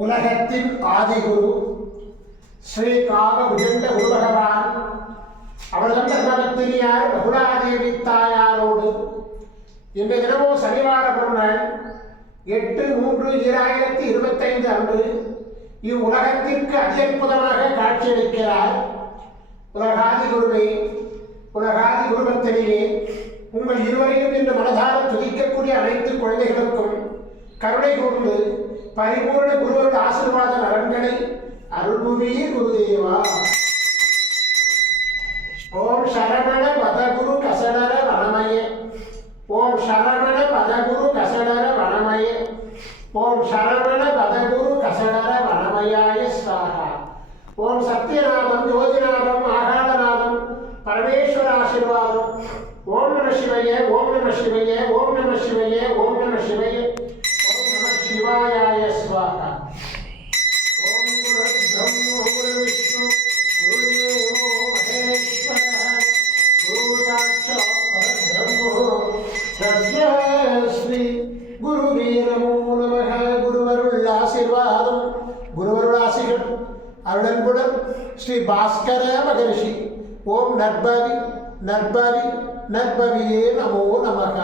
உலகத்தின் ஆதிகுரு ஸ்ரீ காகபுஜண்ட குரு பகவான் அவர்தம் தர்மபத்தினியார் பகுலாதேவி தாயாரோடு இன்று தினமோ சனிவார பொருள் 8/3/2025 அன்று இவ்வுலகத்திற்கு அத்புதமாக காட்சியளிக்கிறார். உலகாதி குருவே, உலகாதி குருபத்தினியே, உங்கள் இருவரையும் இன்று மனதார துதிக்கக்கூடிய அனைத்து குழந்தைகளுக்கும் கருணை கூர்ந்து பரிபூர்ண குருவருடைய ஆசீர்வாத நலன்களை அருள்புவீர் குருதேவா. ஓம் சரவண பதகுரு கசடர வனமயே, ஓம் சரவண பதகுரு கசடர வனமயே, ஓம் சரவண பதகுரு கசடர வனமயாய ஸ்வாஹா. ஓம் சத்யநாதம் யோதிநாதம் ஆகாரநாதம் பரமேஸ்வர ஆசீர்வாதம். ஓம் நம சிவய, ஓம் நம சிவய, ஓம் நம சிவய, ஓம் நம சிவய, ஓம் நம சிவாயாய ஸ்வாஹா. ஓம் குரு பிரம்ம குரு விஷ்ணு குருதேவோ மகேஸ்வரः குரு சாட்சாத் பரபிரம்மோ தஸ்மை ஸ்ரீ குருவே நமோ நமः. குருவருள் ஆசீர்வாதம், குருவருள் ஆசிகள் அருளன்புடன் ஸ்ரீ பாஸ்கர மகரிஷி. ஓம் நற்பவி நற்பவி நற்பவியே நமோ நமः.